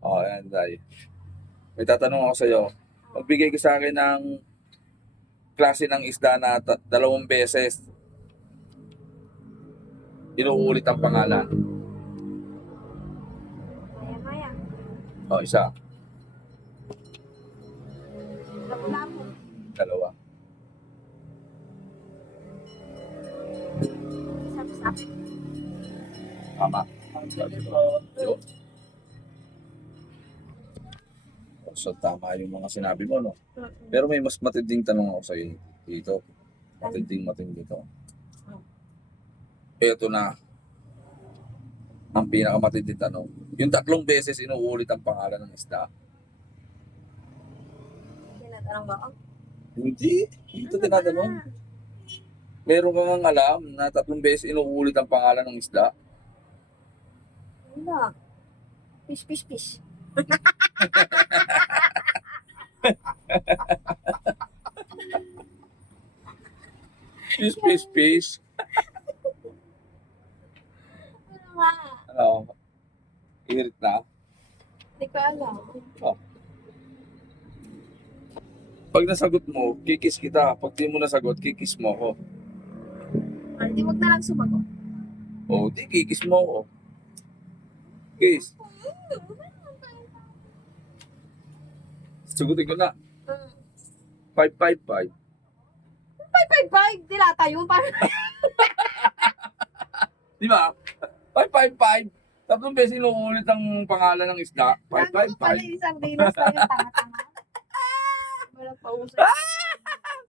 O, ayan, Day. May tatanong ako sa'yo. Magbigay ka sa akin ng klase ng isda na 2 beses inuulit ang pangalan. Maya-maya. O, isa. Lapu-lapu. 2. Sapsap. Tama. Yun. So, tama yung mga sinabi mo, no? Pero may mas matinding tanong ako sa'yo dito. Matinding to. Ito na ang pinakamatinding tanong. Yung 3 beses inuulit ang pangalan ng isda. Tinatanong ba ako? Hindi. Ito Ano tinatanong. ba? Meron kang alam na 3 beses inuulit ang pangalan ng isda? Wala. Fish. Fish. Ano nga? Ano? Irit na. Hindi ko alam. Pag nasagot mo, kikis kita. Pag di mo nasagot, kikis mo ako. Hindi, wag na lang sumagot. O, di kikis mo ako. Kiss. Sagutin ko na. 555. 555. Dilata yun. Parang Di ba? 555. 3 beses inuulit ang pangalan ng isda. Gago ka pala 555. isang dinas lang yung tanga-tanga. Wala pa uso.